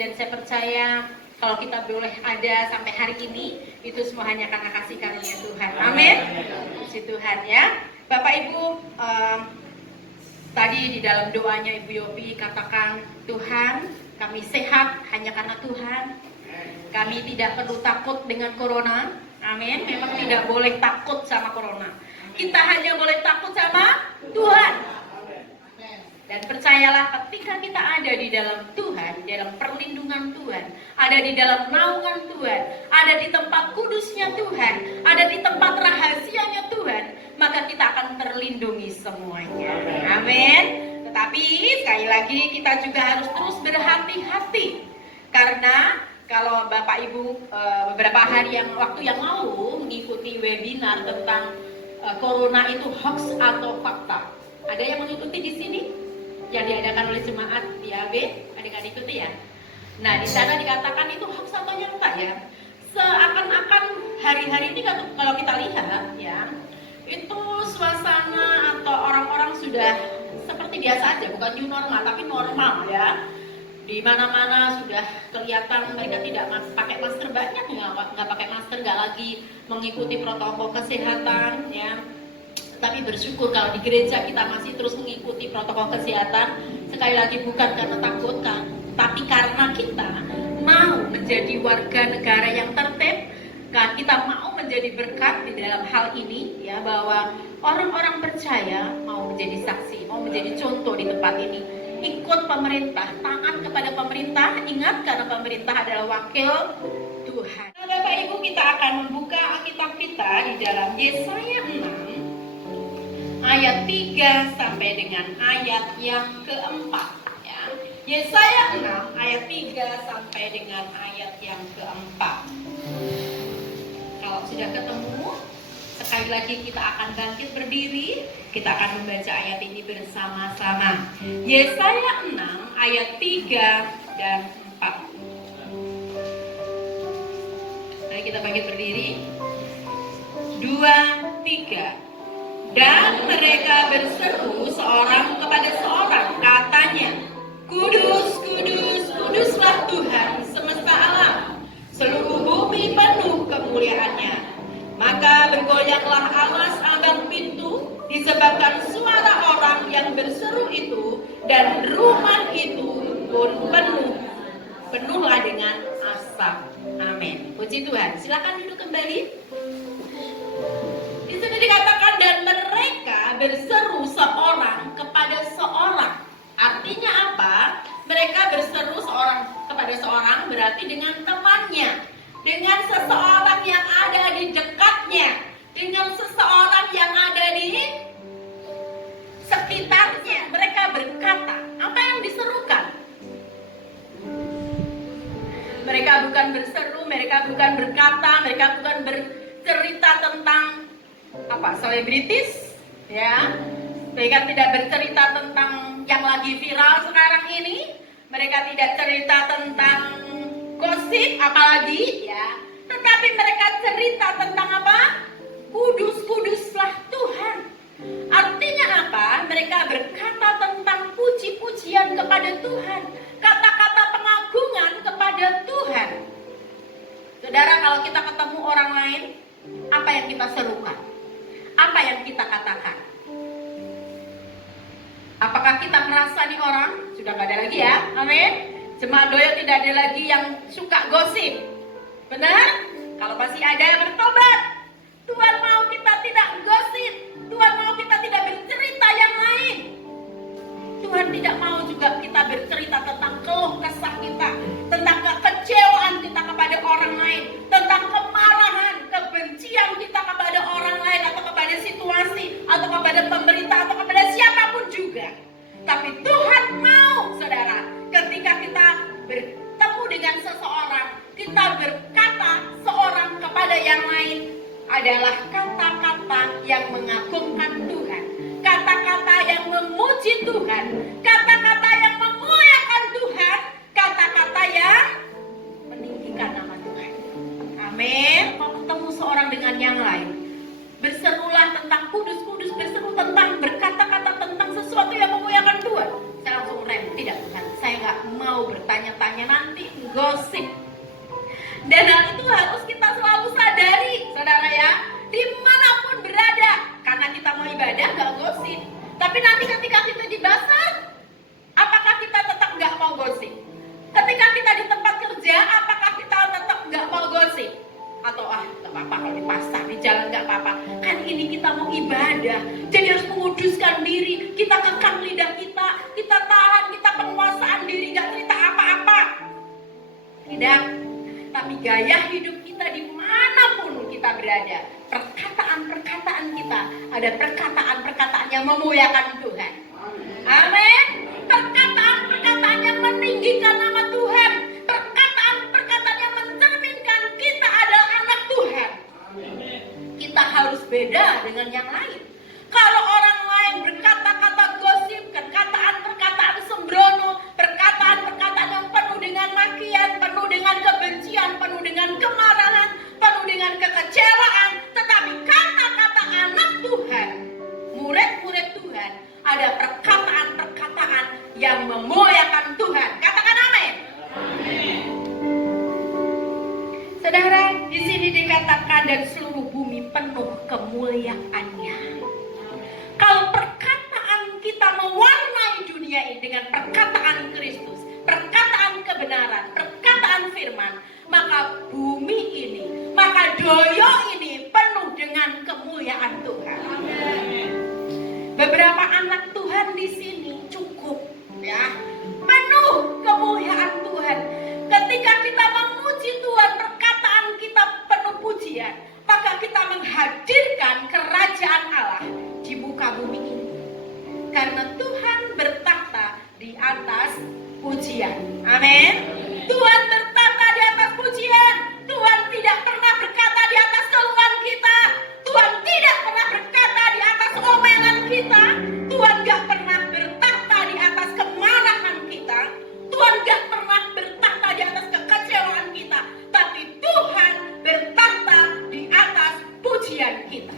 dan saya percaya kalau kita boleh ada sampai hari ini, itu semua hanya karena kasih karunia Tuhan. Amin. Puji Tuhan ya. Bapak Ibu, tadi di dalam doanya Ibu Yopi katakan, Tuhan, kami sehat hanya karena Tuhan. Kami tidak perlu takut dengan corona. Amin. Memang tidak boleh takut sama corona. Kita hanya boleh takut sama Tuhan. Dan percayalah, ketika kita ada di dalam Tuhan, di dalam perlindungan Tuhan, ada di dalam naungan Tuhan, ada di tempat kudusnya Tuhan, ada di tempat rahasianya Tuhan, maka kita akan terlindungi semuanya. Amin. Tetapi sekali lagi kita juga harus terus berhati-hati, karena kalau Bapak Ibu beberapa waktu yang lalu mengikuti webinar tentang corona itu hoax atau fakta. Ada yang mengikuti di sini? Yang diadakan oleh jemaat di AB, adik-adik ikuti ya. Nah, di sana dikatakan itu hoax atau nyata ya. Seakan-akan hari-hari ini kalau kita lihat ya, itu suasana atau orang-orang sudah seperti biasa aja, bukan new normal tapi normal ya. Di mana-mana sudah kelihatan mereka tidak pakai masker, banyak nggak pakai masker, nggak lagi mengikuti protokol kesehatan ya. Tapi bersyukur kalau di gereja kita masih terus mengikuti protokol kesehatan. Sekali lagi bukan karena takut, tapi karena kita mau menjadi warga negara yang tertib. Kita mau menjadi berkat di dalam hal ini ya, bahwa orang-orang percaya mau menjadi saksi, mau menjadi contoh di tempat ini. Ikut pemerintah, taat kepada pemerintah, ingat karena pemerintah adalah wakil Tuhan. Nah, Bapak Ibu, kita akan membuka Alkitab kita di dalam Yesaya 6 ayat 3 sampai dengan ayat yang keempat ya. Yesaya 6 ayat 3 sampai dengan ayat yang keempat. Kalau sudah ketemu, sekali lagi kita akan bangkit berdiri, kita akan membaca ayat ini bersama-sama. Yesaya 6 ayat 3 dan 4. Mari kita bangkit berdiri. 2, 3. Dan mereka berseru seorang kepada seorang, katanya, Kudus, kudus, kuduslah Tuhan semesta alam, seluruh bumi penuh kemuliaannya. Maka bergoyanglah alas ambang pintu disebabkan suara orang yang berseru itu, dan rumah itu pun penuhlah dengan asap. Amin. Puji Tuhan. Silakan duduk kembali. Di sini dikatakan, dan mereka berseru seorang kepada seorang. Artinya apa? Mereka berseru seorang kepada seorang berarti dengan temannya, dengan seseorang yang ada di dekatnya, dengan seseorang yang ada di sekitarnya. Mereka berkata, apa yang diserukan? Mereka bukan berseru, mereka bukan berkata, mereka bukan bercerita tentang selebritis ya. Mereka tidak bercerita tentang yang lagi viral sekarang ini. Mereka tidak cerita tentang gosip apalagi ya. Tetapi mereka cerita tentang apa? Kudus, kuduslah Tuhan. Artinya apa? Mereka berkata tentang puji-pujian kepada Tuhan, kata-kata pengagungan kepada Tuhan. Saudara, kalau kita ketemu orang lain, apa yang kita serukan? Apa yang kita katakan? Apakah kita merasa nih orang sudah gak ada lagi ya? Amin. Jemaat Doyo tidak ada lagi yang suka gosip. Benar? Kalau masih ada yang bertobat, Tuhan mau kita tidak gosip. Tuhan mau kita tidak bercerita yang lain. Tuhan tidak mau juga kita bercerita tentang keluh kesah kita, tentang kekecewaan kita kepada orang lain, tentang kemarahan, kebencian kita kepada orang lain, atau kepada situasi, atau kepada pemerintah, atau kepada siapapun juga. Tapi Tuhan mau, saudara, ketika kita bertemu dengan seseorang, kita berkata seorang kepada yang lain adalah kata-kata yang mengagungkan Tuhan, kata-kata yang memuji Tuhan, kata-kata yang memuliakan Tuhan, kata-kata yang meninggikan nama Tuhan. Amin. Kalau ketemu seorang dengan yang lain, berserulah tentang kudus-kudus, berseru tentang, berkata-kata tentang sesuatu yang memuliakan Tuhan. Saya langsung rem, tidak Tuhan, saya nggak mau bertanya-tanya nanti gosip. Dan hal itu harus kita selalu sadari, saudara ya, dimanapun berada. Karena kita mau ibadah gak gosip. Tapi nanti ketika kita di pasar, apakah kita tetap gak mau gosip? Ketika kita di tempat kerja, apakah kita tetap gak mau gosip? Atau gak apa-apa kalau di pasar, di jalan gak apa-apa. Kan ini kita mau ibadah, jadi harus menguduskan diri. Kita kekang lidah kita tahan, kita penguasaan diri, gak cerita apa-apa. Tidak, tapi gaya hidup kita dimanapun kita berada, perkataan-perkataan kita, ada perkataan-perkataan yang memuliakan Tuhan. Amin. Perkataan-perkataan yang meninggikan nama Tuhan, perkataan-perkataan yang mencerminkan kita adalah anak Tuhan. Kita harus beda dengan yang lain. Kalau orang lain berkata-kata gosip, perkataan-perkataan sembrono, perkataan-perkataan yang penuh dengan makian, penuh dengan kebencian, penuh dengan kemarahan, penuh dengan kekecewaan, tetapi kata-kata anak Tuhan, murid-murid Tuhan, ada perkataan-perkataan yang memuliakan Tuhan. Katakan amin. Amin. Saudara, di sini dikatakan dan seluruh bumi penuh kemuliaannya. Kalau perkataan kita mewarnai dunia ini dengan perkataan Kristus, perkataan kebenaran, perkataan firman, maka bumi ini, maka doyo ini penuh dengan kemuliaan Tuhan. Amin. Beberapa anak Tuhan di sini cukup, ya, penuh kemuliaan Tuhan. Ketika kita memuji Tuhan, perkataan kita penuh pujian, maka kita menghadirkan kerajaan Allah di muka bumi ini. Karena Tuhan bertahta di atas pujian. Amin. Tuhan bertahta di atas pujian. Tuhan tidak pernah berkata di atas keluhan kita. Tuhan tidak pernah berkata di atas omelan kita. Tuhan gak pernah bertahta di atas kemarahan kita. Tuhan gak pernah bertahta di atas kekecewaan kita. Tapi Tuhan bertahta di atas pujian kita.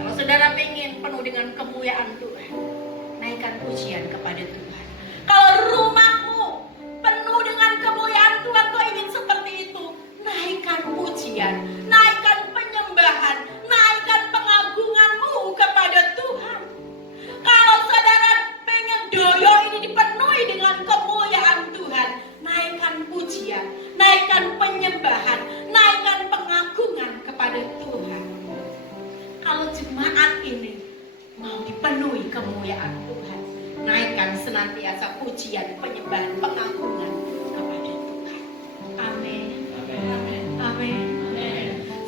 Kalau saudara pengen penuh dengan kemuliaan Tuhan, naikkan pujian kepada Tuhan. Kalau rumahmu penuh dengan kemuliaan Tuhan, kau ingin seperti itu, naikkan pujian, naikkan penyembahan, naikkan pengagunganmu kepada Tuhan. Kalau saudara pengen doyo ini dipenuhi dengan kemuliaan Tuhan, naikkan pujian, naikkan penyembahan, naikkan pengagungan kepada Tuhan. Kalau jemaat ini mau dipenuhi kemuliaan Tuhan, naikkan senantiasa pujian, penyembahan, pengagungan kepada Tuhan. Amin. Amin. Amin.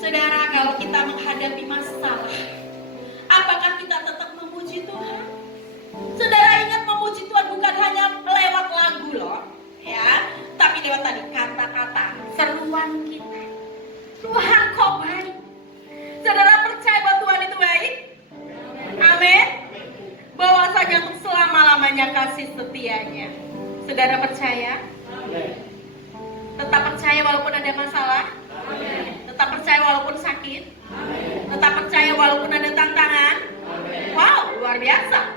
Saudara, kalau kita menghadapi masalah, apakah kita tetap memuji Tuhan? Saudara ingat, memuji Tuhan bukan hanya lewat lagu loh, ya, tapi lewat tadi kata-kata, seruan kita. Tuhan kau baik. Saudara percaya bahwa Tuhan itu baik? Amin. Bahwasanya untuk selama-lamanya kasih setianya. Saudara percaya? Amin. Tetap percaya walaupun ada masalah? Amin. Tetap percaya walaupun sakit? Amin. Tetap percaya walaupun ada tantangan? Amin. Wow, luar biasa.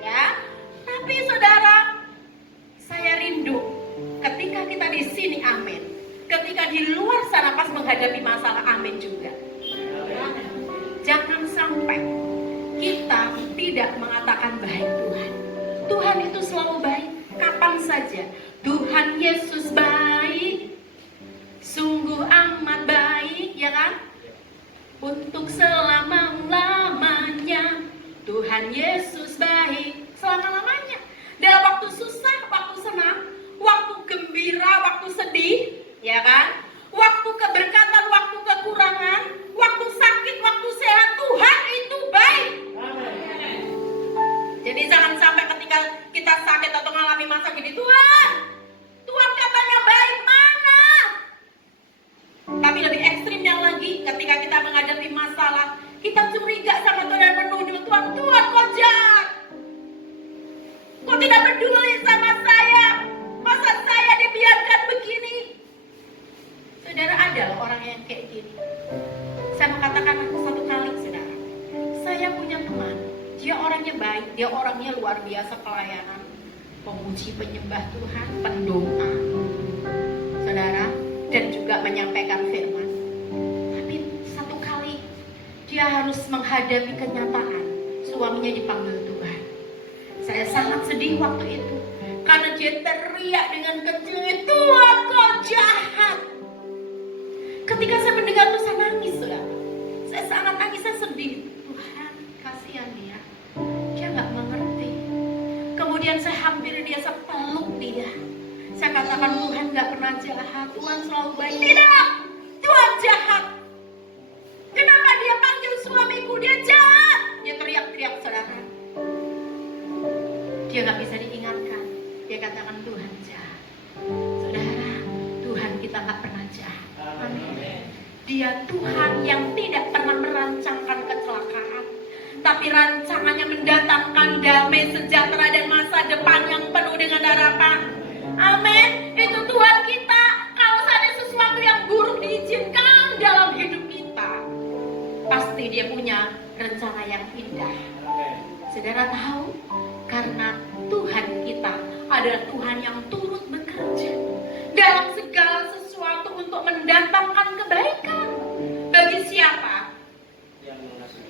Ya. Tapi saudara, saya rindu ketika kita di sini, amin. Ketika di luar sana pas menghadapi masalah, amin juga. Jangan sampai kita tidak mengatakan baik Tuhan. Tuhan itu selalu baik, kapan saja. Tuhan Yesus baik, sungguh amat baik, ya kan? Untuk selama-lamanya. Tuhan Yesus baik selama-lamanya. Dalam waktu susah, waktu senang, waktu gembira, waktu sedih, ya kan? Waktu keberkatan, waktu kekurangan, waktu sakit, waktu sehat, Tuhan itu baik. Amen. Jadi jangan sampai ketika kita sakit atau mengalami masa gini, Tuhan katanya baik, mana? Tapi lebih ekstrimnya lagi, ketika kita menghadapi masalah, kita curiga sama Tuhan dan menuduh Tuhan kok jahat? Kok tidak peduli sama saya? Masa saya dibiarkan begini? Saudara, ada orang yang kayak gini. Saya mengatakan satu kali, saudara, saya punya teman, dia orangnya baik, dia orangnya luar biasa pelayanan, pemuji penyembah Tuhan, pendongeng, dan juga menyampaikan firman. Tapi satu kali dia harus menghadapi kenyataan suaminya dipanggil Tuhan. Saya sangat sedih waktu itu karena dia teriak dengan kencang, "Tuhan, kau jahat!" Ketika saya mendengar itu saya nangis, saudara. Saya sangat nangis, saya sedih. Tuhan, kasihan dia. Dia nggak mengerti. Kemudian saya hampir dia, saya peluk dia. Saya katakan, Tuhan nggak pernah jahat, Tuhan selalu baik. Tidak, Tuhan jahat. Kenapa dia panggil suamiku? Dia jahat. Dia teriak-teriak, saudara. Dia nggak bisa diingatkan. Dia katakan Tuhan jahat. Saudara, Tuhan kita nggak pernah jahat. Amin. Dia Tuhan yang tidak pernah merancangkan kecelakaan, tapi rancangannya mendatangkan damai sejahtera dan masa depan yang penuh dengan harapan. Amin. Itu Tuhan kita. Kalau ada sesuatu yang buruk diizinkan dalam hidup kita, pasti dia punya rencana yang indah. Saudara tahu, karena Tuhan kita adalah Tuhan yang turut bekerja dalam segala sesuatu untuk mendatangkan kebaikan. Bagi siapa?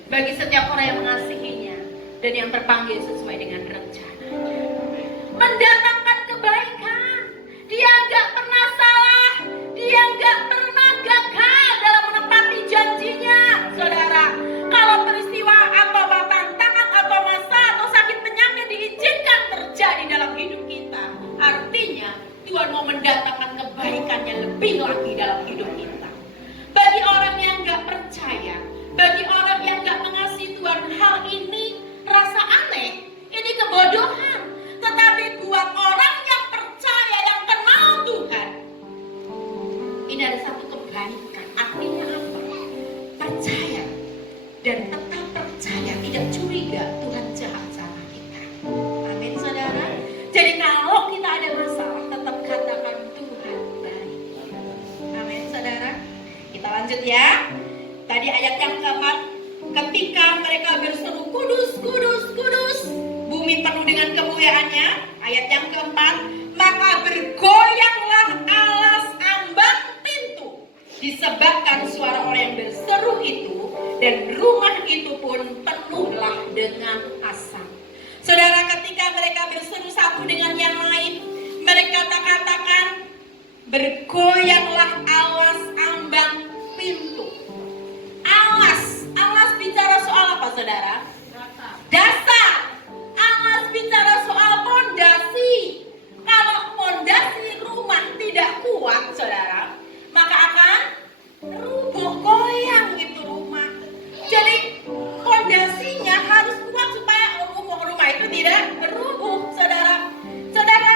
Bagi setiap orang yang mengasihinya dan yang terpanggil sesuai dengan rencana. Mendatangkan kebaikan. Dia nggak pernah salah. Dia nggak pernah gagal dalam menepati janjinya. Saudara, kalau peristiwa atau tantangan atau masalah atau sakit penyakit diizinkan terjadi dalam hidup kita, artinya Tuhan mau mendatangkan kebaikan yang lebih lagi dalam hidup kita. Bagi orang yang nggak percaya, bagi orang yang nggak mengasihi Tuhan, hal ini rasa aneh, ini kebodohan. Tetapi buat orang yang percaya, yang kenal Tuhan, ini ada satu kebaikan. Artinya apa? Percaya dan tetap percaya, tidak curiga Tuhan jahat sama kita. Amin, saudara. Jadi kalau kita ada masalah, tetap katakan Tuhan baik. Amin, saudara. Kita lanjut ya. Tadi ayat yang keempat, ketika mereka berseru kudus, kudus, kudus, bumi penuh dengan kemuliaannya. Ayat yang keempat, maka bergoyanglah alas ambang pintu disebabkan suara orang yang berseru itu, dan rumah itu pun penuhlah dengan asap. Saudara, ketika mereka berseru satu dengan yang lain, mereka katakan bergoyanglah alas ambang pintu. Alas bicara soal apa, saudara? Dasar. Alas bicara soal pondasi. Kalau pondasi rumah tidak kuat, saudara, maka akan rubuh, goyang itu rumah. Jadi pondasinya harus kuat supaya rumah itu tidak berubuh, saudara. Saudara,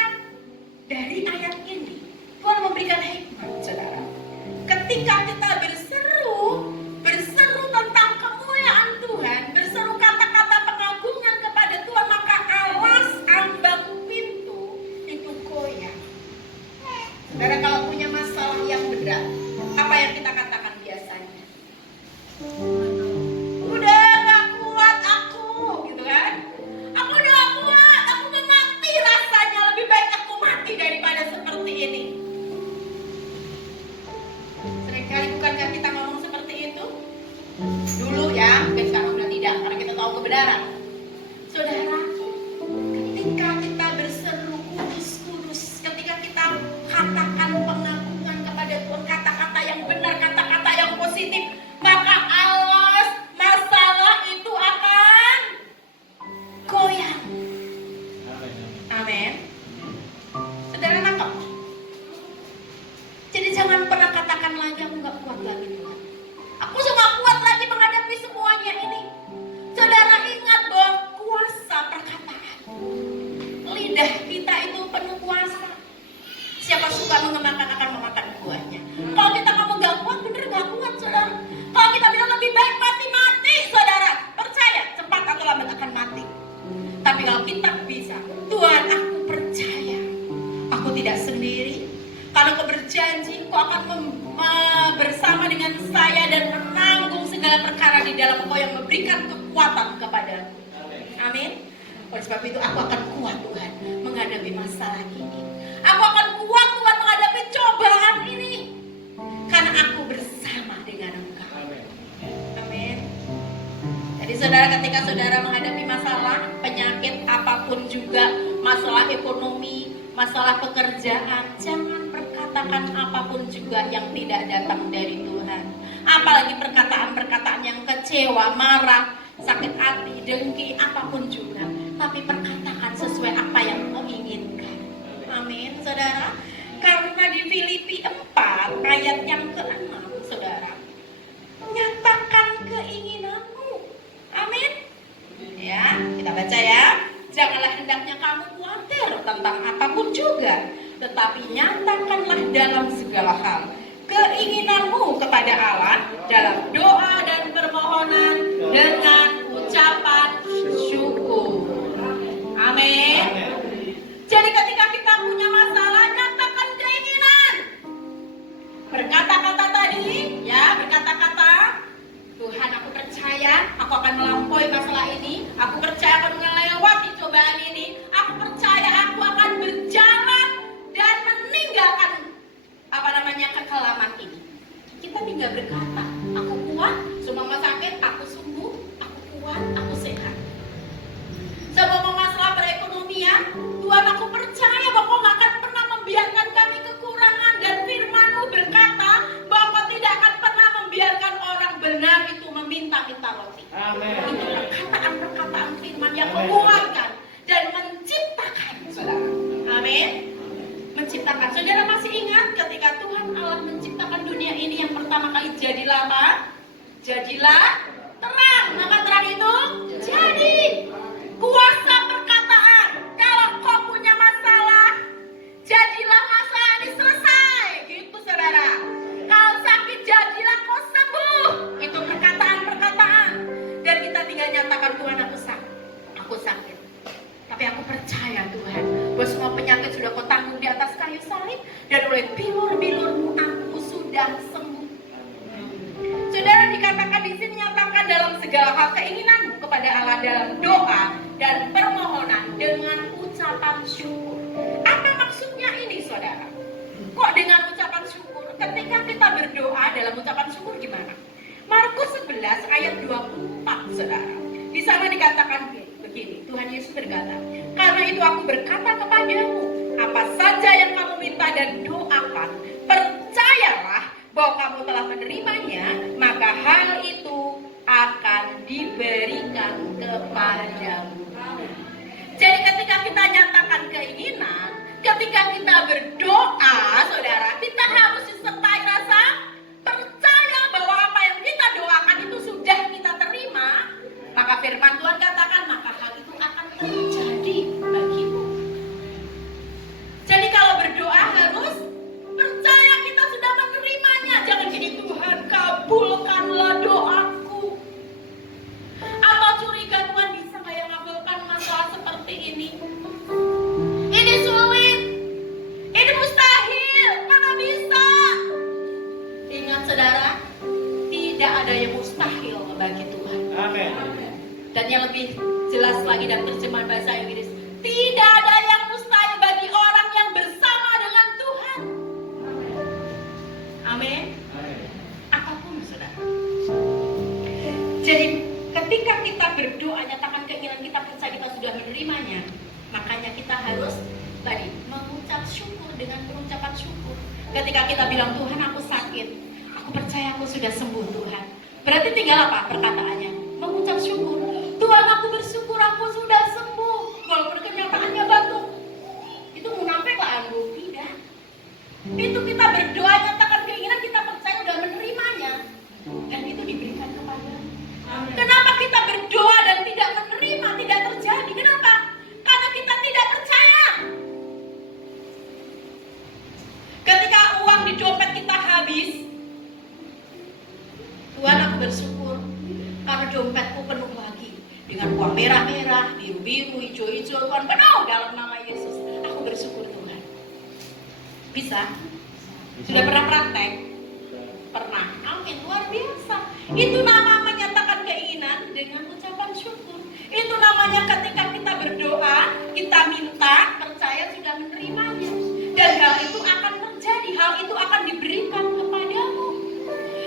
dari ayat ini Tuhan memberikan hikmat, saudara. Ketika kita berseru tentang kemuliaan Tuhan, berseru kata-kata pengagungan kepada Tuhan, maka alas ambang pintu itu goyang. Saudara, kalau punya masalah yang berat, apa yang kita katakan biasanya? Udah gak kuat aku, gitu kan? Aku udah gak kuat, aku mau mati rasanya. Lebih baik aku mati daripada seperti ini. Seringkali bukankah kita ngomong seperti itu? Dulu ya, mungkin sekarang udah tidak, karena kita tahu kebenaran. Saudara, ketika kita berseru kudus, kudus, ketika kita katakan pengagungan kepada Tuhan, kata-kata yang benar, kata-kata yang positif, maka alas masalah itu akan goyang. Amin. Saudara nangkep? Jadi jangan pernah katakan lagi aku gak kuat lagi Tuhan. Aku gak kuat lagi menghadapi semuanya ini. Saudara ingat bahwa kuasa perkataan. Lidah kita itu penuh kuasa. Siapa suka mengemakan akan memakan buahnya. Kalau kita ngomong gak kuat, bener gak kuat, saudara. Kalau kita bilang lebih baik mati-mati, saudara, percaya cepat atau lambat akan mati. Tapi kalau kita bisa, Tuhan aku percaya, aku tidak sendiri. Karena kau berjanji, kau akan bersama dengan saya dan menanggung segala perkara di dalam kau yang memberikan kekuatan kepadaku. Amin. Oleh sebab itu aku akan kuat Tuhan menghadapi masalah ini. Aku akan kuat Tuhan menghadapi cobaan ini. ketika saudara menghadapi masalah, penyakit apapun juga, masalah ekonomi, masalah pekerjaan, jangan perkatakan apapun juga yang tidak datang dari Tuhan. Apalagi perkataan-perkataan yang kecewa, marah, sakit hati, dengki, apapun juga. Tapi perkatakan sesuai apa yang kau inginkan. Amin, saudara. Karena di Filipi 4 ayat yang ke-6, saudara, nyatakan keinginanmu. Amin. Ya, kita baca ya. Janganlah hendaknya kamu khawatir tentang apapun juga, tetapi nyatakanlah dalam segala hal keinginanmu kepada Allah dalam doa dan permohonan dengan ucapan syukur. Amin. Jadi ketika kita punya masalah, nyatakan keinginan. Berkata-kata tadi, ya, berkata-kata, Tuhan, aku percaya aku akan melampaui masalah ini. Aku percaya aku akan melewati cobaan ini. Aku percaya aku akan berjalan dan meninggalkan kekelaman ini. Kita tinggal berkata, aku kuat, semua sakit, aku sembuh, aku kuat, aku sehat. Semua masalah perekonomian, Tuhan, aku percaya bahwa Kau akan pernah membiarkan kami kekurangan, dan firman-Mu berkata bahwa Kau tidak akan pernah membiarkan orang benar itu meminta-minta roti. Amin. Itu perkataan-perkataan firman yang menguatkan dan menciptakan, saudara. Amin. Menciptakan. Saudara masih ingat ketika Tuhan Allah menciptakan dunia ini, yang pertama kali jadilah apa? Jadilah terang. Nama terang itu jadi. Kuasa perkataan. Kalau kau punya masalah, jadilah masalah ini selesai. Gitu, saudara. Kalau sakit, jadilah kau sembuh. Itu perkataan-perkataan. Dan kita tinggal nyatakan, Tuhan, aku sakit. Tapi aku percaya, Tuhan, bahwa semua penyakit sudah Kau tanggung di atas kayu salib, dan oleh bilur-bilur-Mu aku sudah sembuh. Saudara, dikatakan di sini, nyatakan dalam segala hal keinginanmu kepada Allah dalam doa dan permohonan dengan ucapan syukur. Apa maksudnya ini, saudara? Kok dengan ucapan syukur? Ketika kita berdoa dalam ucapan syukur gimana? Markus 11 ayat 24, saudara. Di sana dikatakan begini, Tuhan Yesus berkata, karena itu aku berkata kepadamu, apa saja yang kamu minta dan doakan, percayalah bahwa kamu telah menerimanya, maka hal itu akan diberikan kepadamu. Jadi ketika kita nyatakan keinginan, ketika kita berdoa, saudara, kita harus disertai rasa percaya bahwa apa yang kita doakan itu sudah kita terima. Maka firman Tuhan katakan, maka hal itu akan terjadi bagimu. Jadi kalau berdoa harus percaya kita sudah menerimanya. Jangan gini, Tuhan, kabulkanlah doaku. Atau curiga, Tuhan bisa nggak yang ngabulkan masalah seperti ini? Ini sulit, ini mustahil, mana bisa? Ingat, saudara, tidak ada yang mustahil bagi Tuhan. Amin. Dan yang lebih jelas lagi dalam terjemahan bahasa Inggris, tidak ada yang mustahil bagi orang yang bersama dengan Tuhan. Amin. Apapun, saudara. Jadi ketika kita berdoa, nyatakan keinginan kita, percaya kita sudah menerimanya, makanya kita harus tadi mengucap syukur dengan pengucapan syukur. Ketika kita bilang, Tuhan, aku sakit, aku percaya aku sudah sembuh, Tuhan. Berarti tinggal apa perkataannya? Mengucap syukur. Tuhan, aku bersyukur aku sudah sembuh, walaupun kenyataannya batuk. Itu munafik lah, Anggu. Tidak. Itu kita berdoa, nyatakan keinginan, kita percaya sudah menerimanya, dan itu diberikan kepada. Kenapa kita berdoa dan tidak menerima, tidak terjadi? Kenapa? Karena kita tidak percaya. Ketika uang di dompet kita habis, Tuhan, aku bersyukur karena dompetku penuh lagi dengan uang merah-merah, biru-biru, hijau-hijau, Tuhan penuh dalam nama Yesus. Aku bersyukur, Tuhan. Bisa? Sudah pernah praktek? Pernah. Amin, luar biasa. Itu nama menyatakan keinginan dengan ucapan syukur. Itu namanya ketika kita berdoa, kita minta, percaya sudah menerimanya, dan hal itu akan terjadi, hal itu akan diberikan kepadamu.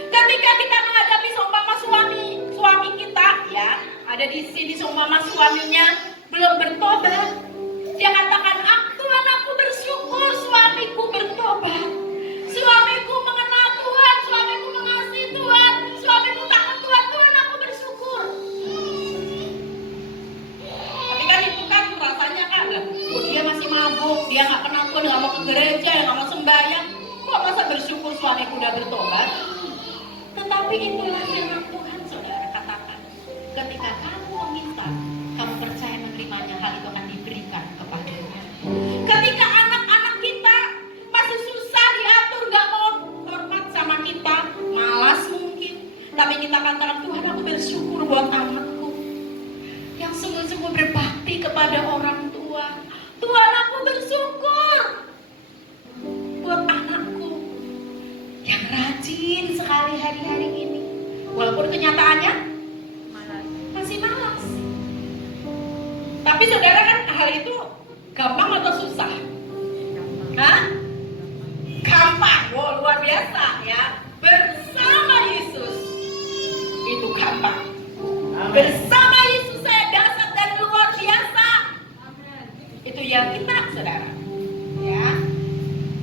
Ketika kita menghadapi seumpama suami kita, ya, Ada di sini seumpama suaminya belum bertobat. Dia katakan, Tuhan, aku bersyukur suamiku bertobat. Suamiku mengenal Tuhan, suamiku mengasihi Tuhan, suamiku takut Tuhan, Tuhan aku bersyukur. Tapi kan itu kan rasanya kan, dia masih mabuk, dia nggak kenal Tuhan, nggak mau ke gereja, nggak mau sembahyang. Kok masa bersyukur suamiku udah bertobat? Tetapi itulah firman Tuhan, saudara, katakan. Ketika kamu meminta, kamu percaya menerimanya, hal itu akan diberikan kepadamu. Ketika anak-anak kita masih susah diatur, gak mau hormat sama kita, malas mungkin, tapi kita katakan, Tuhan aku bersyukur buat anakku yang sungguh-sungguh berbakti kepada orang tua. Tuhan aku bersyukur buat anakku yang rajin sekali hari-hari ini, walaupun kenyataannya masih malas. Tapi saudara kan hal itu gampang atau susah? Hah? Gampang, wow, luar biasa ya. Bersama Yesus itu gampang. Bersama Yesus saya dahsyat dan luar biasa. Itu yang kita, saudara, ya,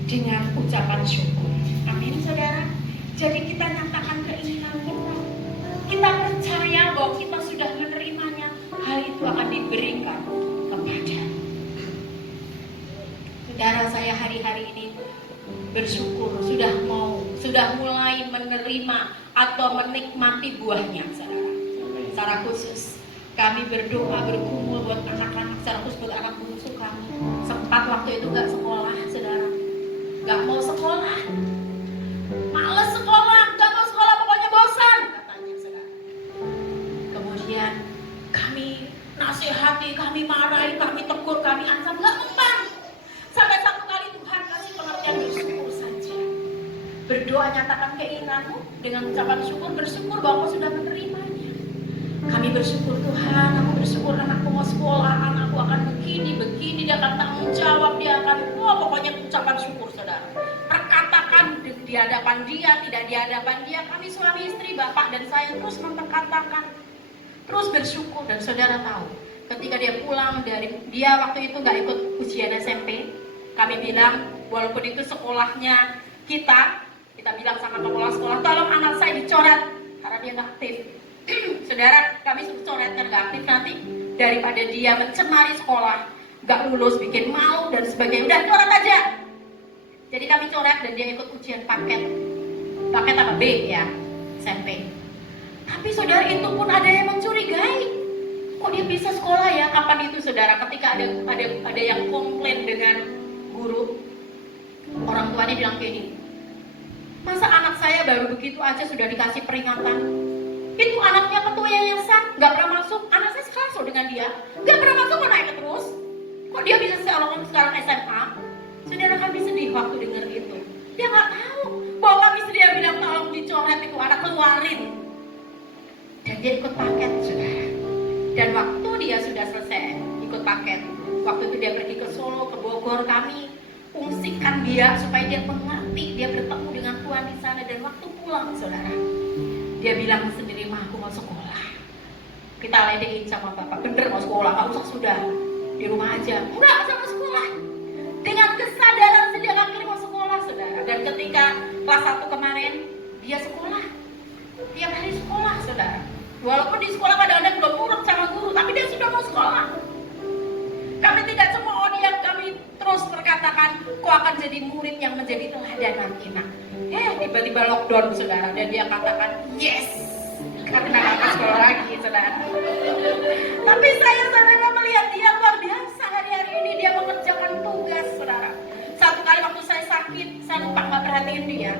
dengan ucapan syukur. Amin, saudara. Jadi kita nyatakan keinginan kita. Kita percaya bahwa kita sudah menerimanya. Hal itu akan diberikan kepada. Saudara, saya hari-hari ini bersyukur sudah mulai menerima atau menikmati buahnya, saudara. Secara khusus kami berdoa bergumul buat anak-anak, secara khusus buat anak bungsu kami. Sempat waktu itu gak sekolah, saudara, gak mau sekolah, males sekolah, gak mau sekolah, pokoknya bosan katanya, saudara. Kemudian kami nasihati, kami marahi, kami tegur, kami ancam, gak mempan. Sampai satu kali Tuhan kasih pengertian bersyukur saja. Berdoa, nyatakan keinginanmu dengan ucapan syukur, bersyukur bahwa kau sudah menerimanya. Kami bersyukur, Tuhan, aku bersyukur anakku mau sekolah, anakku akan begini, dia akan tanggung jawab, dia akan, pokoknya ucapan syukur, saudara. Perkatakan di hadapan dia, tidak di hadapan dia, kami suami istri, bapak dan saya terus memperkatakan, terus bersyukur. Dan saudara tahu, ketika dia pulang dia waktu itu gak ikut ujian SMP, kami bilang, walaupun itu sekolahnya kita bilang sama kepala sekolah, tolong anak saya dicoret karena dia gak aktif. Saudara, kami suruh coretkan gak aktif, nanti daripada dia mencemari sekolah, gak lulus, bikin malu dan sebagainya, udah coret aja. Jadi kami coret dan dia ikut ujian paket apa B ya, SMP. Tapi saudara, itu pun ada yang mencurigai, kok dia bisa sekolah ya? Kapan itu, saudara? Ketika ada yang komplain dengan guru, orang tuanya bilang kayak gini, masa anak saya baru begitu aja sudah dikasih peringatan? Itu anaknya ketua yayasan, gak pernah masuk. Anak saya sekelas dengan dia, gak pernah masuk, kok naik terus. Kok dia bisa sekarang SMA? Saudara, kami sedih waktu dengar itu. Dia gak tahu bahwa kami dia bilang tolong dicoret itu anak, keluarin. Dan dia ikut paket, saudara. Dan waktu dia sudah selesai ikut paket, waktu itu dia pergi ke Solo, ke Bogor, kami fungsikan dia supaya dia mengerti, dia bertemu dengan Tuhan di sana. Dan waktu pulang, saudara, dia bilang sendiri, mah aku mau sekolah. Kita ledein sama bapak, bener mau sekolah, gak usah sudah di rumah aja. Enggak, sama sekolah. Dengan kesadaran sejak akhirnya mau sekolah, saudara. Dan ketika kelas 1 kemarin, dia sekolah. Tiap hari sekolah, saudara. Walaupun di sekolah kadang-kadang belum nurut sama guru, tapi dia sudah mau sekolah. Kami tidak cuma diam, kami terus berkatakan, kau akan jadi murid yang menjadi teladan nanti. Tiba-tiba lockdown, saudara, dan dia katakan yes, karena akan sekolah lagi, saudara. Tapi saya, saudara, melihat dia luar biasa hari-hari ini, dia mengerjakan tugas, saudara. Satu kali waktu saya sakit, saya lupa nggak perhatiin dia.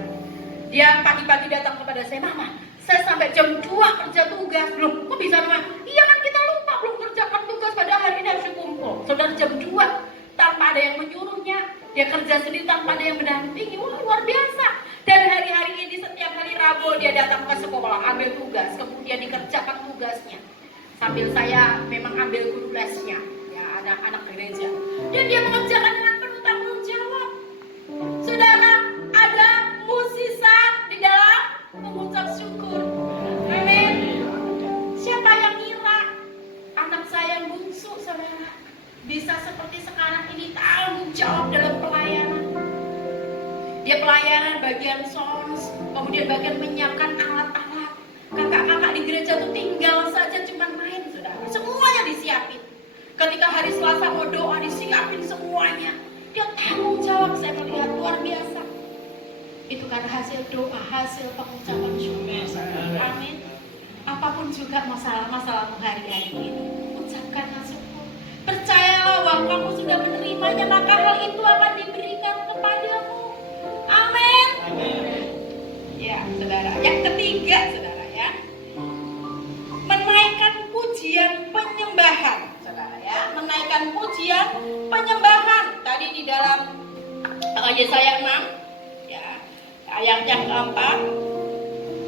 Dia pagi-pagi datang kepada saya, mama, saya sampai jam 2 kerja tugas. Loh, kok bisa, mama? Iya kan kita lupa belum kerjakan tugas, pada hari ini harus kumpul. Saudara, jam 2 tanpa ada yang menyuruhnya, dia kerja sendiri tanpa ada yang mendampingi. Wah, luar biasa. Dan hari-hari ini setiap hari Rabu dia datang ke sekolah, ambil tugas, kemudian dikerjakan tugasnya. Sambil saya memang ambil guru lesnya, ya, anak-anak gereja. Dan dia mengerjakan dengan penuh tanggung jawab. Saudara, ada musisat di dalam mengucap syukur. Amin. Siapa yang ngira Dia pelayanan bagian sound, kemudian bagian menyiapkan alat-alat. Kakak-kakak di gereja tuh tinggal saja cuma main, saudara. Semuanya disiapin. Ketika hari Selasa mau doa, disiapin semuanya. Dia tanggung jawab, saya melihat luar biasa. Itu karena hasil doa, hasil pengucapan syukur. Amin. Apapun juga masalah-masalahmu hari-hari ini, ucapkanlah syukur. Percayalah bahwa kamu sudah menerimanya, maka hal itu akan diberikan kepadamu. Amin. Ya, saudara. Yang ketiga, saudara ya, menaikkan pujian penyembahan, saudara ya, menaikkan pujian penyembahan. Tadi di dalam Yesaya 6, ya, ayat yang keempat,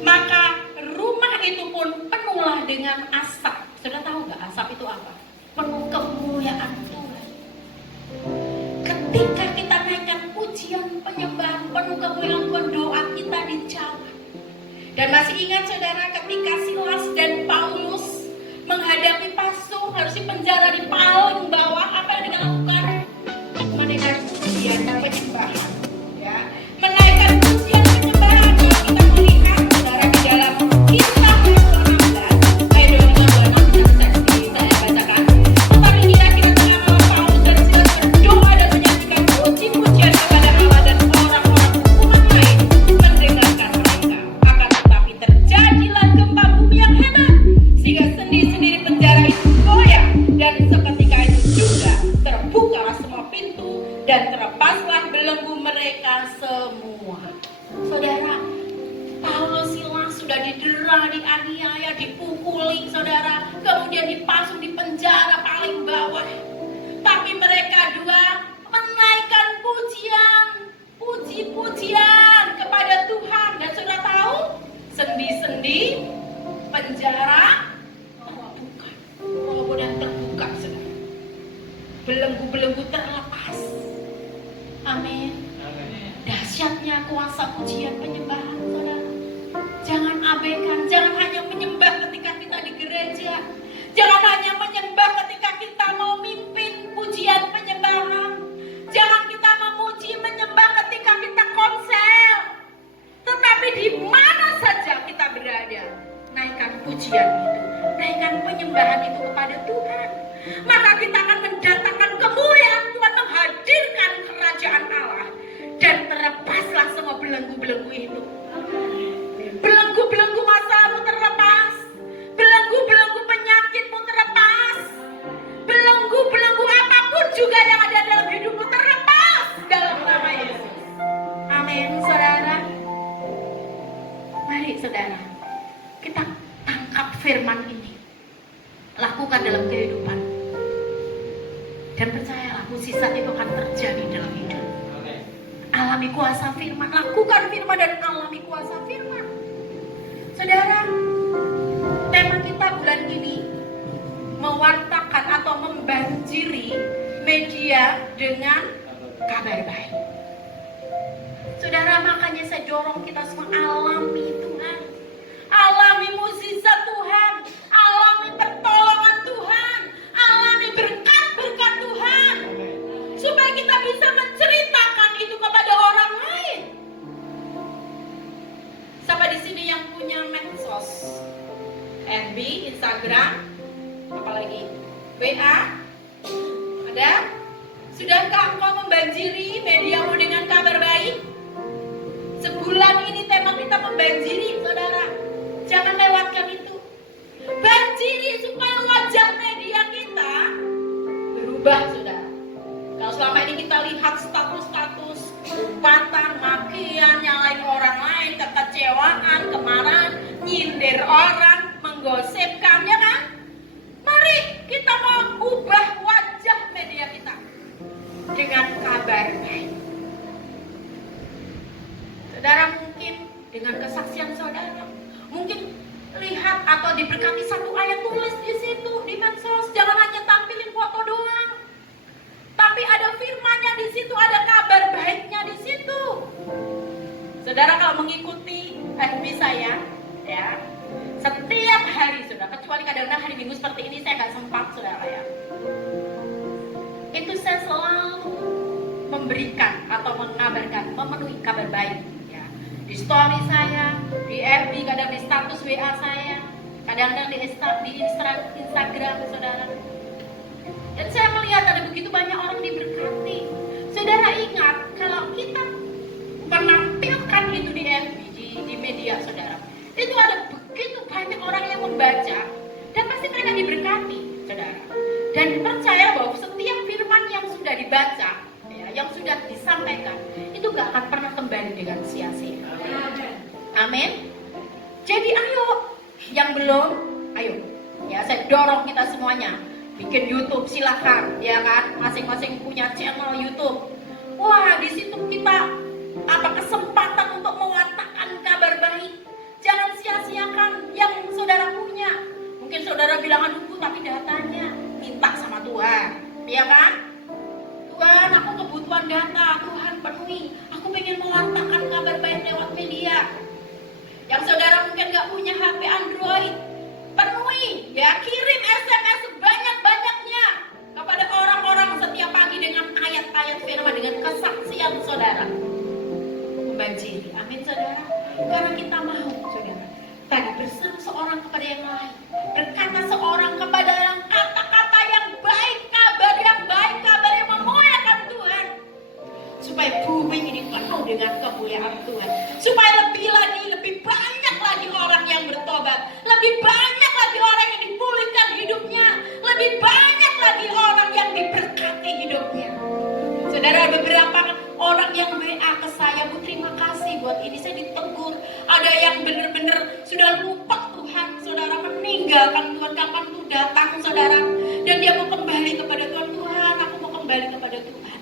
maka rumah itu pun penuhlah dengan asap. Sudah tahu nggak asap itu apa? Penuh kemuliaan Tuhan. Ketika kita naikkan pujian penyembahan penuh kemuliaan Tuhan, doa kita dijawab. Dan masih ingat saudara, ketika Silas dan Paulus menghadapi pasung, harus dipenjara di paling bawah, apa yang dilakukan? Menaikkan pujian penyembahan, ya, menaikkan pujian penyembahan. Kalau kita melihat saudara di dalam Kisah 16 ayat 25-26 saya bacakan. Tetapi kira-kira tengah malam Paulus dan Silas berdoa dan menyanyikan puji-pujian kepada Allah, dan orang-orang hukuman lain mendengarkan mereka. Akan tetapi terjadilah gempa bumi yang hebat, sehingga sendi-sendi di penjara itu goyah, dan seketika itu juga terbukalah semua pintu dan terlepaslah belenggu mereka semua. Saudara, Paulus Silas sudah didera, dianiaya, dipukuli, saudara, kemudian dipasung di penjara paling bawah. Tapi mereka dua menaikkan pujian, puji-pujian kepada Tuhan. Dan sudah tahu, sendi-sendi penjara terbuka. Oh, dan terbuka, saudara. Belenggu-belenggu terlepas. Amin. Dahsyatnya kuasa pujian penyembahan, saudara. Jangan abaikan, jangan hanya menyembah ketika kita di gereja. Jangan hanya menyembah ketika kita mau mimpin pujian penyembahan. Jangan kita memuji menyembah ketika kita konser. Tetapi di mana saja kita berada, naikkan pujian itu, naikkan penyembahan itu kepada Tuhan. Maka kita akan mendatangkan kemuliaan Tuhan, menghadirkan kerajaan Allah, dan terlepaslah semua belenggu-belenggu itu. Belenggu-belenggu masalahmu terlepas, belenggu-belenggu penyakitmu terlepas, belenggu-belenggu apapun juga yang ada dalam hidupmu terlepas dalam nama Yesus. Amin, saudara. Mari saudara, kita tangkap firman ini, lakukan dalam kehidupan, dan percayalah mukjizat itu akan terjadi dalam hidup. Alami kuasa firman, lakukan firman dan alami kuasa firman. Saudara, tema kita bulan ini mewartakan atau membanjiri media dengan kabar baik. Saudara, makanya saya dorong kita semua alami Tuhan, alami mukjizat Tuhan, alami pertolongan Tuhan, alami berkat-berkat Tuhan, supaya kita bisa menceritakan itu kepada orang lain. Sampai di sini yang punya medsos, FB, Instagram, apalagi WA, ada? Sudahkah engkau membanjiri mediamu dengan kabar baik? Sebulan ini tema kita membanjiri, saudara. Jangan lewatkan itu. Banjiri supaya wajah media kita berubah, saudara. Kalau selama ini kita lihat status-status umpatan, makian, nyalain orang lain, kekecewaan, kemarahan, nyindir orang, menggosipkan, ya kan? Mari kita mau ubah wajah media kita dengan kabar baik. Saudara, mungkin dengan kesaksian saudara, mungkin lihat atau diberkati satu ayat, tulis di situ di medsos. Jangan hanya tampilin foto doang, tapi ada firmannya di situ, ada kabar baiknya di situ. Saudara, kalau mengikuti FB saya, ya, setiap hari, saudara, kecuali kadang-kadang hari Minggu seperti ini saya nggak sempat, saudara ya. Itu saya selalu memberikan atau mengabarkan, memenuhi kabar baik. Ya. Di story saya, di FB, kadang di status WA saya, kadang-kadang di Instagram, saudara. Dan saya melihat ada begitu banyak orang diberkati. Saudara ingat, kalau kita menampilkan itu di FB, di media saudara, itu ada begitu banyak orang yang membaca, dan pasti mereka diberkati, saudara. Dan percaya bahwa setiap firman yang sudah dibaca, ya, yang sudah disampaikan, itu gak akan pernah kembali dengan sia-sia. Amin. Jadi ayo, yang belum, ayo. Ya, saya dorong kita semuanya bikin YouTube, silahkan, ya kan? Masing-masing punya channel YouTube. Wah, di situ kita kesempatan untuk mewartakan kabar baik. Jangan sia-siakan yang saudara punya. Mungkin saudara bilang, aduh, tapi datanya minta sama Tuhan, ya kan? Tuhan, aku kebutuhan data, Tuhan penuhi. Aku pengen mewartakan kabar baik lewat media. Yang saudara mungkin gak punya HP Android, penuhi, ya, kirim SMS sebanyak-banyaknya kepada orang-orang setiap pagi dengan ayat-ayat firman, dengan kesaksian saudara. Membanjiri, amin saudara. Karena kita mau, saudara, tadi berseru seorang kepada yang lain, berkata seorang kepada yang kata-kata yang baik, kabar yang memuliakan Tuhan, supaya bumi ini penuh dengan kemuliaan Tuhan, supaya lebih banyak lagi orang yang bertobat, lebih banyak lagi orang yang dipulihkan hidupnya, lebih banyak lagi orang yang diberkati hidupnya. Saudara, beberapa orang yang WA ke saya, Bu, terima kasih buat ini, saya ditegur. Ada yang benar-benar sudah lupa Tuhan, saudara, meninggalkan Tuhan, kapan tuh datang, saudara, dan dia mau kembali kepada Tuhan. Tuhan, aku mau kembali kepada Tuhan.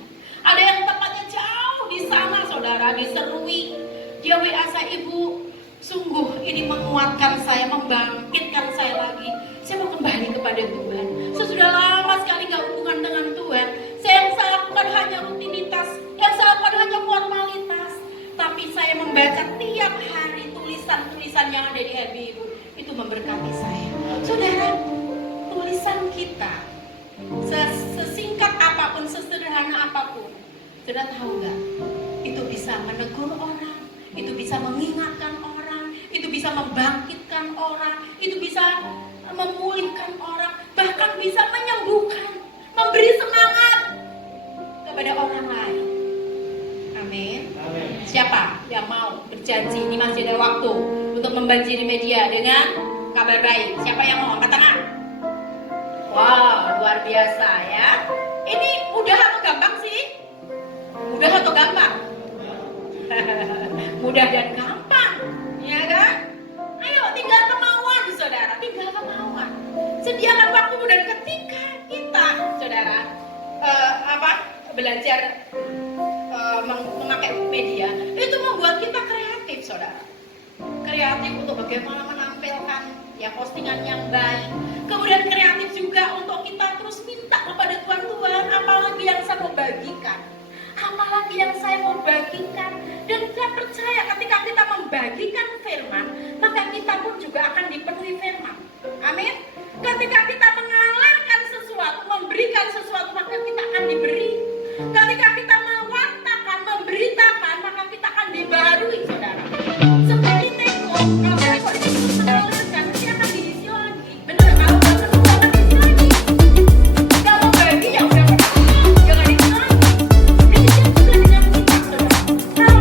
Ada yang tempatnya jauh di sana, saudara, diserui. Dia WA saya, Ibu, sungguh ini menguatkan saya, membangkitkan saya lagi. Saya mau kembali kepada Tuhan. Saya sudah lama sekali gak hubungan dengan Tuhan. Yang saya lakukan hanya rutinitas, yang saya lakukan hanya formalitas. Tapi saya membaca tiap hari tulisan-tulisan yang ada di FB Ibu, itu memberkati saya. Saudara, tulisan kita sesingkat apapun, sesederhana apapun, saudara tahu gak? Itu bisa menegur orang, itu bisa mengingatkan orang, itu bisa membangkitkan orang, itu bisa memulihkan orang, bahkan bisa menyembuhkan, memberi semangat kepada orang lain. Amin. Siapa yang mau berjanji, ini masih ada waktu untuk membanjiri media dengan kabar baik? Siapa yang mau angkat tangan? Wow, luar biasa ya. Ini mudah atau gampang sih? Mudah atau gampang? Mudah dan gampang, ya kan? Ayo, tinggal kemauan, saudara, tinggal kemauan. Sediakan waktu, dan ketika kita, saudara, belajar memakai media, itu membuat kita kreatif, saudara. Kreatif untuk bagaimana menampilkan ya postingan yang baik. Kemudian kreatif juga untuk kita terus minta kepada Tuhan, Tuhan, apalagi yang saya mau bagikan, apalagi yang saya mau bagikan. Dan kita percaya ketika kita membagikan firman, maka kita pun juga akan dipenuhi firman. Amin. Ketika kita mengalarkan sesuatu, memberikan sesuatu, maka kita akan diberi. Ketika kita mewartakan, memberitakan, maka kita akan dibarui, saudara. Seperti teko, kalau teko itu terus mengalirkan, nanti akan diisi lagi. Benar, kalau nggak penuh, jangan diisi lagi. Nggak mau bagi, ya udah penuh, jangan diisi lagi. Demikian juga dengan kita, saudara.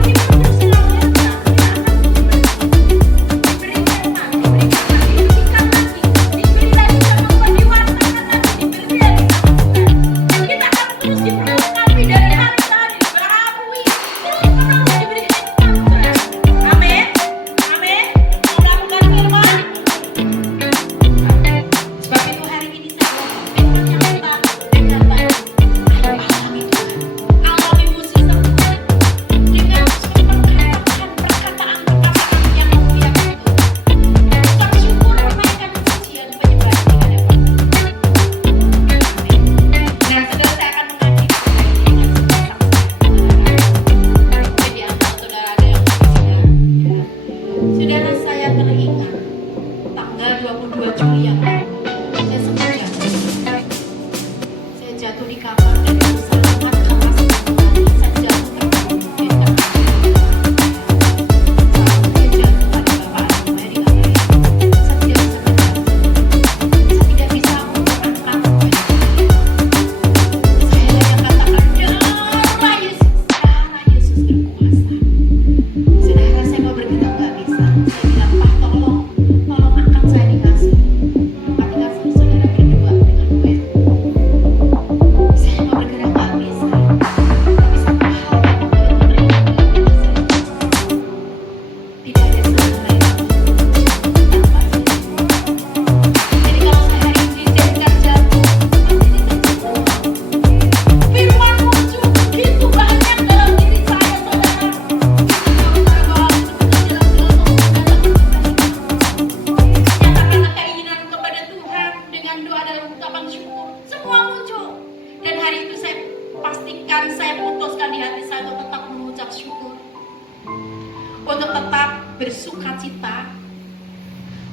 untuk tetap bersukacita,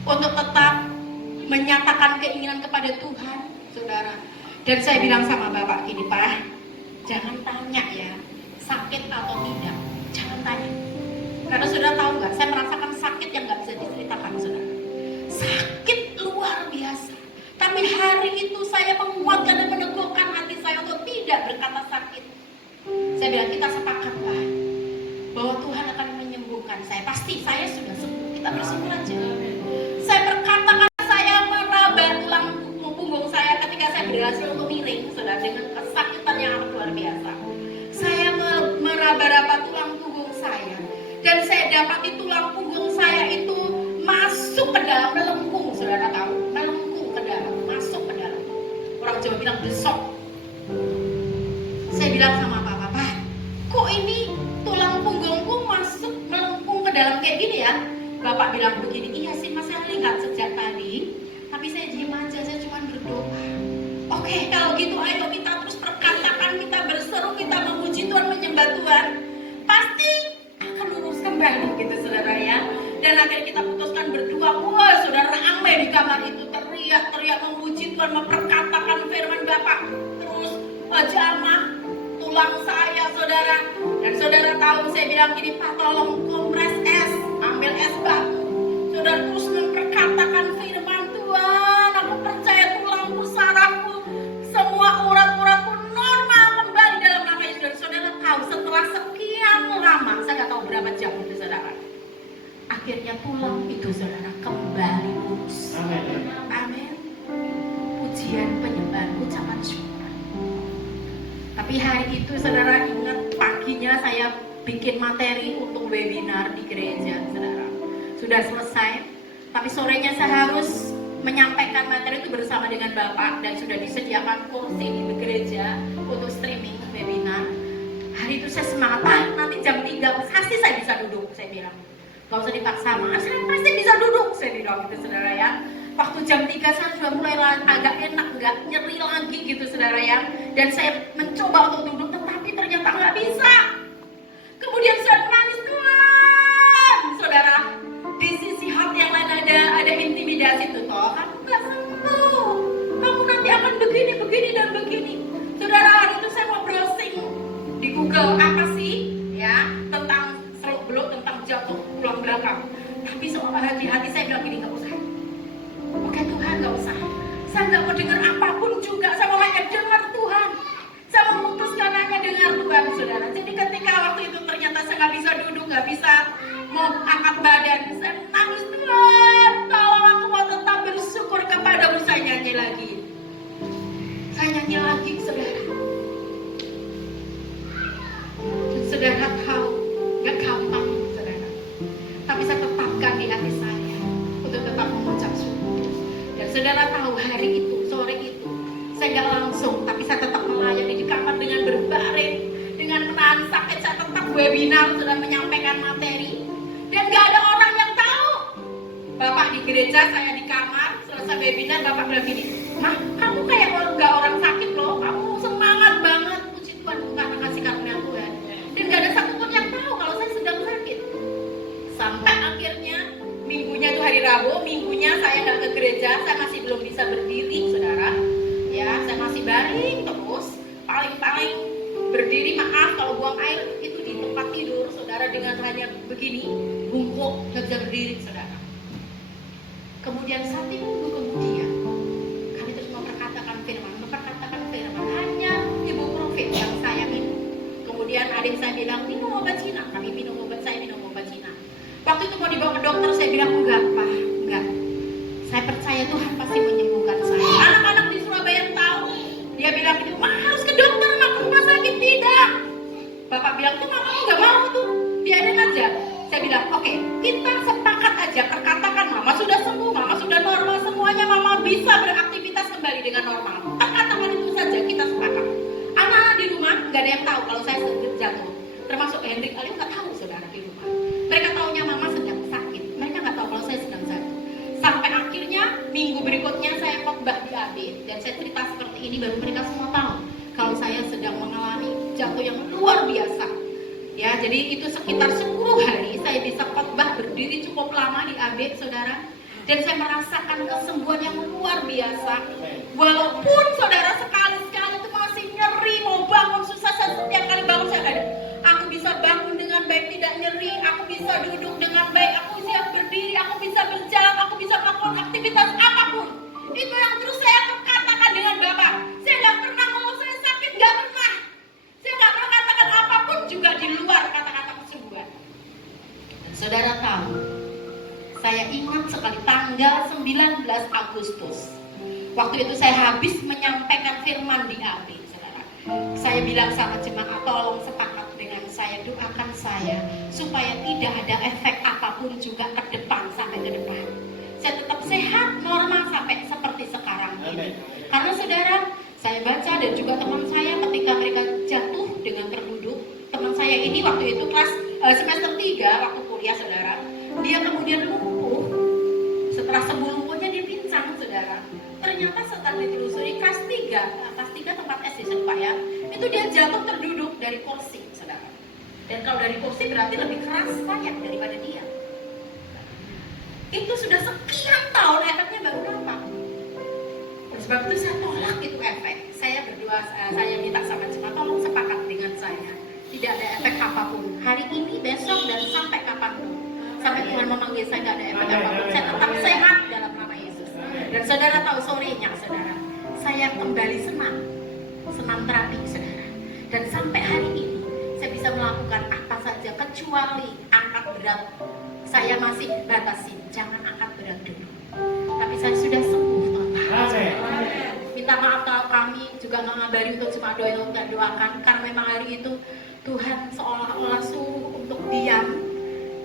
untuk tetap menyatakan keinginan kepada Tuhan, saudara. Dan saya bilang sama Bapak gini, Pak, jangan tanya ya, sakit atau tidak, jangan tanya. Karena saudara tahu nggak, saya merasakan sakit yang nggak bisa diceritakan, saudara. Sakit luar biasa. Tapi hari itu saya menguatkan dan meneguhkan hati saya untuk tidak berkata sakit. Saya bilang, kita sepakat, Pak, bahwa Tuhan akan menyembuhkan saya. Pasti saya sudah sembuh. Kita bersyukur aja. Saya berkata, saya meraba tulang punggung saya ketika saya berhasil untuk miring, saudara, dengan kesakitan yang amat luar biasa. Saya meraba-raba tulang punggung saya, dan saya dapati tulang punggung saya itu masuk ke dalam melengkung, saudara tahu, melengkung ke dalam, masuk ke dalam. Orang Jawa bilang besok. Saya bilang sama Pak, kok ini tulang punggungku masuk melengkung ke dalam kayak gini ya? Bapak bilang begini, iya sih Mas, saya lihat sejak tadi, tapi saya diem aja, saya cuma berdoa. Oke, kalau gitu ayo kita terus perkatakan, kita berseru, kita memuji Tuhan, menyembah Tuhan, pasti akan lurus kembali gitu, saudara ya. Dan akhirnya kita putuskan berdua. Wah, saudara, ramai di kamar itu, teriak-teriak memuji Tuhan, memperkatakan firman Bapak. Terus jamah tulang saya, saudara. Dan saudara tahu, saya bilang gini, Pak, tolong kompres es, ambil es batu. Saudara terus memperkatakan firman Tuhan. Aku percaya tulangku, sarafku, semua urat-uratku normal kembali dalam nama Yesus. Dan saudara tahu, setelah sekian lama, saya nggak tahu berapa jam itu, saudara, akhirnya tulang itu, saudara, kembali lurus. Amin. Pujian, penyembahan, ucapan syukur. Tapi hari itu, saudara, ingat paginya saya bikin materi untuk webinar di gereja, saudara. Sudah selesai, tapi sorenya saya harus menyampaikan materi itu bersama dengan Bapak, dan sudah disediakan kursi di gereja untuk streaming webinar. Hari itu saya semangat, Pak, nanti jam 3 pasti saya bisa duduk, saya bilang. Gak usah dipaksa, Mas, saya pasti bisa duduk, saya bilang gitu, saudara ya. Waktu jam 3 saya sudah mulai agak enak, nggak nyeri lagi gitu, saudara ya. Dan saya mencoba untuk duduk, tetapi ternyata nggak bisa. Kemudian saya menangis, Tuhan, saudara. Di sisi hati yang lain ada intimidasi tuh, toh kamu nggak sembuh, kamu nanti akan begini, begini dan begini. Saudara, hari itu saya mau browsing di Google apa sih ya tentang seluk-beluk, tentang jatuh tulang belakang. Tapi seolah di hati saya bilang gini, nggak usah. Oke Tuhan, nggak usah. Saya nggak mau dengar apapun juga. Saya mau hanya dengar Tuhan. Saya memutuskan hanya dengar Tuhan, saudara. Jadi ketika waktu itu ternyata saya nggak bisa duduk, nggak bisa mau angkat badan, saya nangis, Tuhan, tolong aku mau tetap bersyukur kepadamu. Saya nyanyi lagi. Saya nyanyi lagi, saudara. Dan saudara tahu, nggak gampang, saudara. Tapi saya tetapkan di hati saya untuk tetap mengucap syukur. Dan saudara tahu, hari itu, sore itu, saya nggak langsung, tapi saya tetap melayani di kamar dengan berbaring, dengan menahan sakit. Saya tetap webinar, sudah menyampaikan materi, dan nggak ada orang yang tahu. Bapak di gereja, saya di kamar, selesai webinar, Bapak bilang gini, Mah, kamu kayak nggak orang sakit loh, kamu semangat banget, puji Tuhan, karena kasih karunia Tuhan. Dan nggak ada satupun yang tahu kalau saya sedang sakit. Sampai akhirnya minggunya itu hari Rabu, minggunya saya nggak ke gereja, saya masih belum bisa berdiri, saudara. Ya, saya masih baring terus, paling-paling berdiri, maaf kalau buang air itu di tempat tidur, saudara, dengan hanya begini, bungkuk, nggak bisa berdiri, saudara. Kemudian 1 minggu kemudian, kami terus memperkatakan firman, hanya ibuprofen yang saya minum. Kemudian adik saya bilang, minum obat Cina, kami minum obat, saya minum obat Cina. Waktu itu mau dibawa ke dokter, saya bilang, enggak Pak, enggak. Saya percaya Tuhan pasti menyembuhkan saya. Anak-anak di Surabaya tahu. Dia bilang, Mah harus ke dokter, Mah ke rumah sakit. Tidak. Bapak bilang, tuh Mama nggak mau tuh, biarin aja. Saya bilang, oke, kita sepakat aja, perkatakan Mama sudah sembuh, Mama sudah normal semuanya, Mama bisa beraktivitas kembali dengan normal. Perkatakan itu saja, kita sepakat. Anak-anak di rumah nggak ada yang tahu kalau saya sedang jatuh. Termasuk Hendrik, kalian nggak tahu, saudara, di rumah. Mereka taunya Mama sedang sakit. Mereka nggak tahu kalau saya sedang jatuh. Sampai akhirnya minggu berikutnya saya khotbah di AB, dan saya cerita seperti ini, baru mereka semua tahu kalau saya sedang mengalami jatuh yang luar biasa. Ya, jadi itu sekitar 10 hari saya bisa cukup lama di AB, saudara. Dan saya merasakan kesembuhan yang luar biasa. Walaupun saudara sekali-sekali itu masih nyeri, mau bangun susah, setiap kali bangun saya ada. Aku bisa bangun dengan baik, tidak nyeri. Aku bisa duduk dengan baik, aku bisa berdiri, aku bisa berjalan, aku bisa melakukan aktivitas apapun. Itu yang terus saya katakan dengan Bapak. Saya nggak pernah ngomong saya sakit, nggak pernah. Saya nggak pernah katakan apapun juga di luar kata-kata kesembuhan. Dan saudara tahu, saya ingat sekali tanggal 19 Agustus. Waktu itu saya habis menyampaikan firman di AB, saudara. Saya bilang sama jemaat, tolong sepakat dengan saya, doakan saya supaya tidak ada efek apapun juga ke depan, sampai ke depan. Saya tetap sehat, normal sampai seperti sekarang ini. Karena saudara, saya baca dan juga teman saya ketika mereka jatuh dengan terduduk. Teman saya ini waktu itu kelas semester 3 waktu kuliah, saudara. Dia kemudian lumpuh. Setelah sembuh lumpuhnya dia pincang, saudara. Ternyata setelah ditelusuri kelas 3 tempat SD Pak ya, itu dia jatuh terduduk dari kursi, saudara. Dan kalau dari kursi berarti lebih keras saya daripada dia. Itu sudah sekian tahun efeknya baru nampak. Sebab itu saya tolak itu efek. Saya berdoa, saya minta sama jemaat tolong sepakat dengan saya. Tidak ada efek apapun. Hari ini, besok, dan sampai kapanpun. Sampai Tuhan memanggil saya nggak ada efek apapun. Saya tetap sehat dalam nama Yesus. Dan saudara tahu sorenya, saudara, saya kembali senam terapi, saudara. Dan sampai hari ini saya bisa melakukan apa saja kecuali angkat berat. Saya masih batasi, jangan angkat berat dulu. Tapi saya sudah sembuh total. Minta maaf kalau kami juga nggak ngabari untuk cuma doakan, karena memang hari itu Tuhan seolah-olah suruh untuk diam,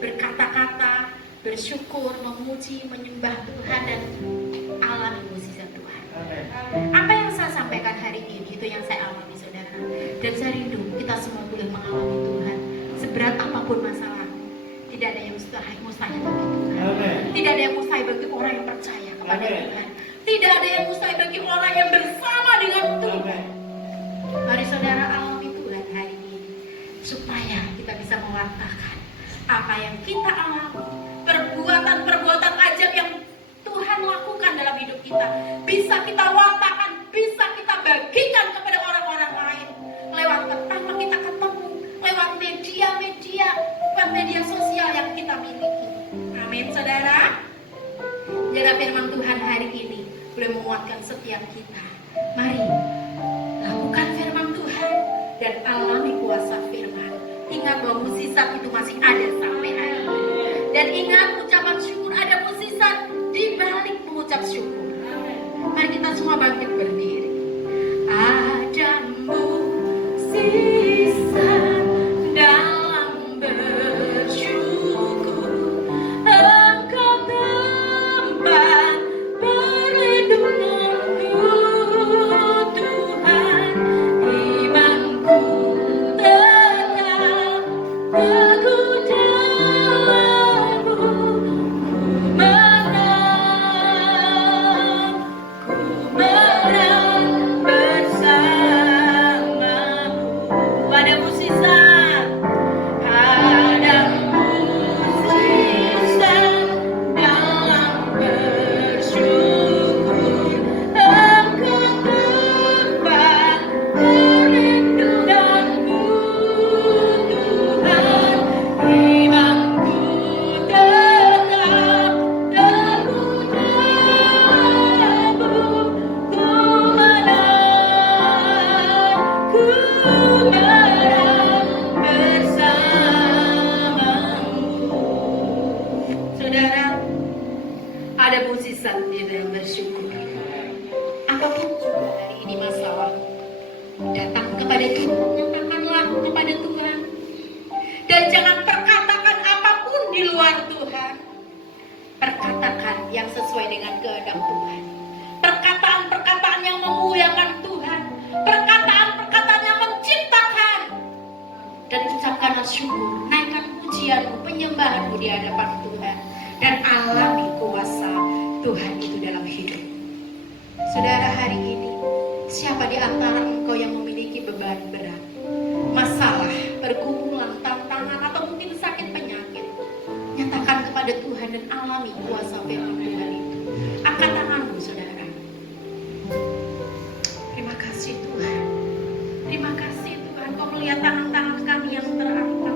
berkata-kata, bersyukur, memuji, menyembah Tuhan, dan alami mukjizat Tuhan. Apa yang saya sampaikan hari ini itu yang saya alami, saudara. Dan saya rindu kita semua boleh mengalami Tuhan. Seberat apapun masalah, tidak ada yang mustahil bagi Tuhan. Tidak ada yang mustahil bagi orang yang percaya kepada Tuhan. Tidak ada yang mustahil bagi orang yang bersama dengan Tuhan. Mari saudara alami Tuhan hari ini, supaya kita bisa mewartakan apa yang kita alami, perbuatan-perbuatan ajaib yang Tuhan lakukan dalam hidup kita, bisa kita wartakan, bisa kita bagikan kepada orang-orang lain lewat pertama kita ketemu, lewat media sosial yang kita miliki. Amin, saudara. Jaga firman Tuhan hari ini boleh menguatkan setiap kita. Mari lakukan firman Tuhan dan alami kuasa firman. Ingat bahwa mukjizat itu masih ada sampai hari ini. Dan ingat, ucapan syukur, ada mukjizat di balik mengucap syukur. Mari kita semua bangkit berdiri. Ada mukjizat dalam bersyukur. Engkau tempat perlindunganku, Tuhan. Imanku tetap teguh dalam-Mu. Ku menang bersama-Mu. Ada mukjizat, ada mukjizat dalam bersyukur. Engkau tempat perlindunganku, Tuhan. Imanku tetap teguh dalam-Mu. Ku menang bersama-Mu. Saudara, ada mukjizat di dalam bersyukur. Apapun juga hari ini masalah, datang kepada Tuhan, nyatakanlah kepada Tuhan. Dan jangan perkatakan apapun di luar Tuhan. Perkatakan yang sesuai dengan kehendak Tuhan. Perkataan-perkataan yang memuliakan Tuhan. Perkataan-perkataan yang menciptakan. Dan ucapkanlah syukur, naikkan pujianmu, penyembahanmu di hadapan Tuhan. Dan alami kuasa Tuhan itu dalam hidup. Saudara, hari ini siapa di antara engkau yang memiliki beban berat, masalah, pergumulan, tantangan, atau mungkin sakit penyakit, nyatakan kepada kepada Tuhan dan alami kuasa firman Tuhan itu. Angkat tanganmu saudara. Terima kasih Tuhan. Terima kasih Tuhan, Kau melihat tangan-tangan kami yang terangkat.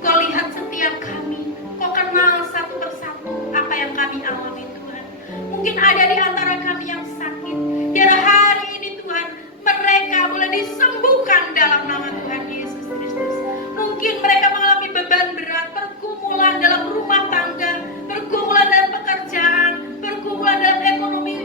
Kau lihat setiap kami. Kau kenal satu persatu apa yang kami alami Tuhan. Mungkin ada di antara kami yang sakit. Biar hari ini Tuhan, mereka boleh disembuhkan dalam nama Tuhan Yesus Kristus. Mungkin mereka mengalami beban berat, pergumulan dalam rumah tangga, pergumulan dalam pekerjaan, pergumulan dalam ekonomi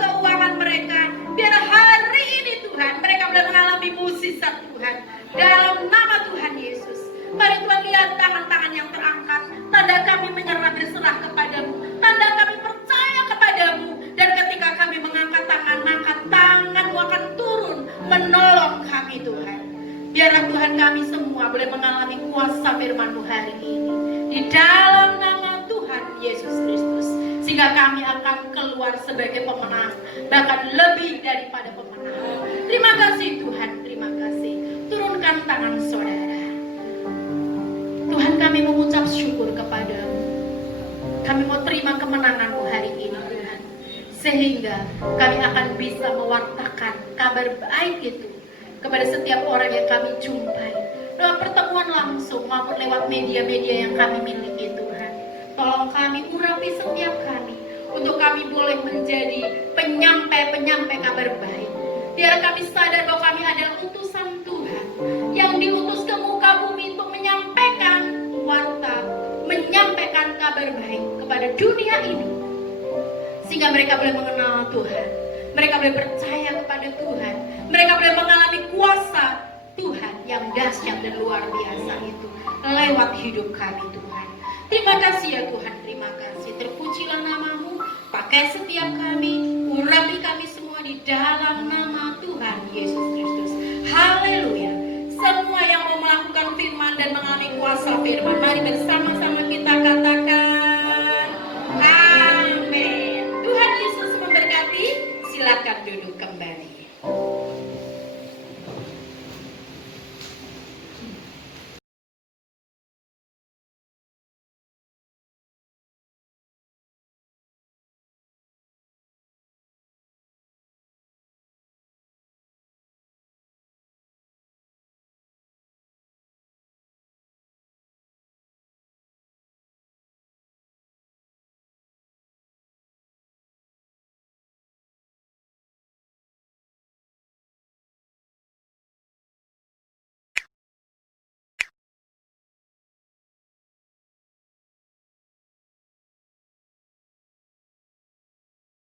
keuangan mereka. Biar hari ini Tuhan, mereka boleh mengalami mukjizat Tuhan dalam nama Tuhan Yesus. Mari Tuhan lihat tangan-tangan yang terangkat. Tanda kami menyerah berserah kepadamu. Tanda kami percaya kepadamu. Dan ketika kami mengangkat tangan, maka tangan-Mu akan turun menolong kami Tuhan. Biarlah Tuhan kami semua boleh mengalami kuasa firman-Mu hari ini. Di dalam nama Tuhan Yesus Kristus. Sehingga kami akan keluar sebagai pemenang. Bahkan lebih daripada pemenang. Terima kasih Tuhan, terima kasih. Turunkan tangan saudara. Tuhan, kami mengucap syukur kepadamu. Kami mau terima kemenangan-Mu hari ini Tuhan. Sehingga kami akan bisa mewartakan kabar baik itu kepada setiap orang yang kami jumpai. Lewat pertemuan langsung maupun lewat media-media yang kami miliki Tuhan. Tolong kami, urapi setiap kami. Untuk kami boleh menjadi penyampai-penyampai kabar baik. Biar kami sadar bahwa kami adalah utusan Tuhan. Yang diutus ke muka bumi untuk menyampaikan warta, menyampaikan kabar baik kepada dunia ini. Sehingga mereka boleh mengenal Tuhan. Mereka boleh percaya kepada Tuhan. Mereka boleh mengalami kuasa Tuhan yang dahsyat dan luar biasa itu lewat hidup kami Tuhan. Terima kasih ya Tuhan, terima kasih. Terpujilah nama-Mu, pakai setiap kami, urapi kami semua di dalam nama Tuhan Yesus Kristus. Haleluya. Semua yang mau melakukan firman dan mengalami kuasa firman, mari bersama-sama kita katakan